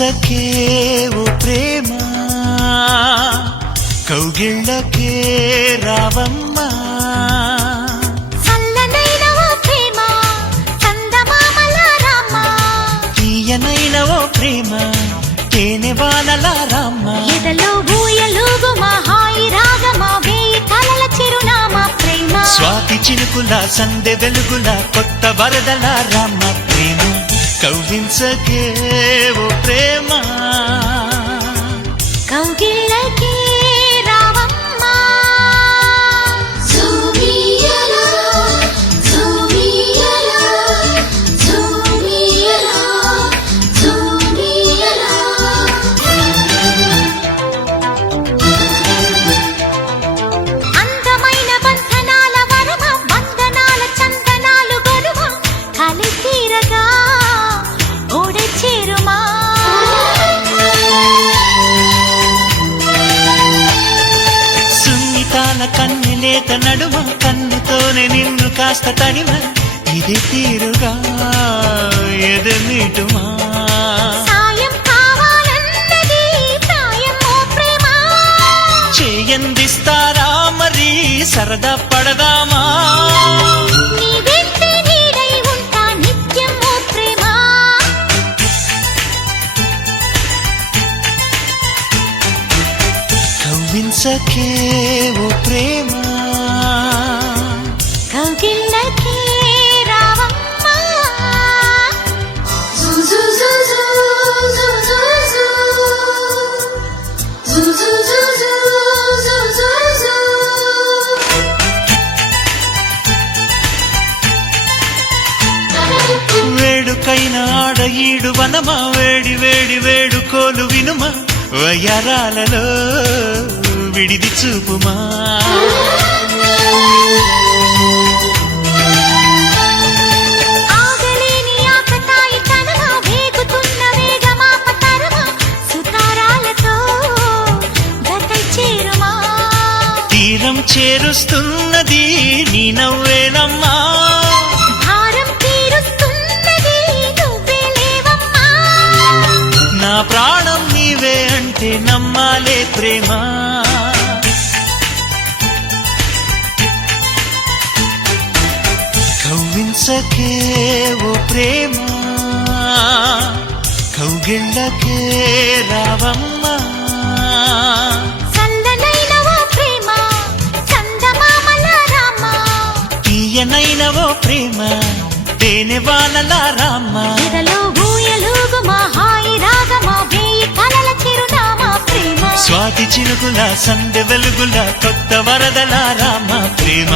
కవ్వించకే ఓ ప్రేమ కౌగిళ్ళకే రావమ్మా చల్లనైన ఓ ప్రేమ చందమామల రామ తీయనైన ఓ ప్రేమ తేనె వానల రామ ఎదలో ఊయలుగు మా హాయి రాగమా వేయి కలల చిరునామా ప్రేమ స్వాతి చినుకుల సందె వెలుగుల కొత్త వరదల రామ ప్రేమ కవ్వించకే ఓ ప్రేమ కౌగిళ్ళకే రావమ్మా జూమియలా జూమియలా జూమియలా జూమియలా అందమైన బంధనాల వరమ వందనాల చందనాలు గొరువ కలిసిరగా ఓడే చేరుమా సున్నితాల కన్నెలేత నడుమ కన్నుతోనే నిన్ను కాస్త తడిమ ఇది తీరుగా ఎదమిటుమా సాయం కావాలన్నది ప్రాయం ఓ ప్రేమ చేయందిస్తారా మరి సరదా పడదామా నీ వెంటే నీడై ఉంటా నిత్యం ఓ ప్రేమ కవ్వించకే ఓ ప్రేమ కౌగిళ్ళకే రావమ్మా జూ జూ జూ జూ జూ జూ జూ జూ జూ జూ జూ జూ జూ వేడుకైన ఆడ ఈడు వనమా వేడి వేడి వేడుకోలు వినుమా వయ్యారాలలో విడిది చూపుమా ఆగలేని ఆకతాయి తనమా వేగుతున్న వేగమాపతరమా సుతారాలతో గతై చేరుమా తీరం చేరుస్తున్నది నీ నవ్వేనమ్మా భారం తీరుస్తున్నది నువ్వే లేవమ్మా నా ప్రాణం నీవే అంటే నమ్మాలే ప్రేమ కవ్వించకే ఓ ప్రేమ కౌగిళ్ళకే రావమ్మా చల్లనైన ఓ ప్రేమ చందమామల రామ తీయనైన ఓ ప్రేమ తేనె వానల రామ ఎదలో ఊయలుగు మా హాయి రాగమా వేయి కలల చిరునామా ప్రేమ స్వాతి చినుకుల సందె వెలుగుల కొత్త వరదల రామ ప్రేమ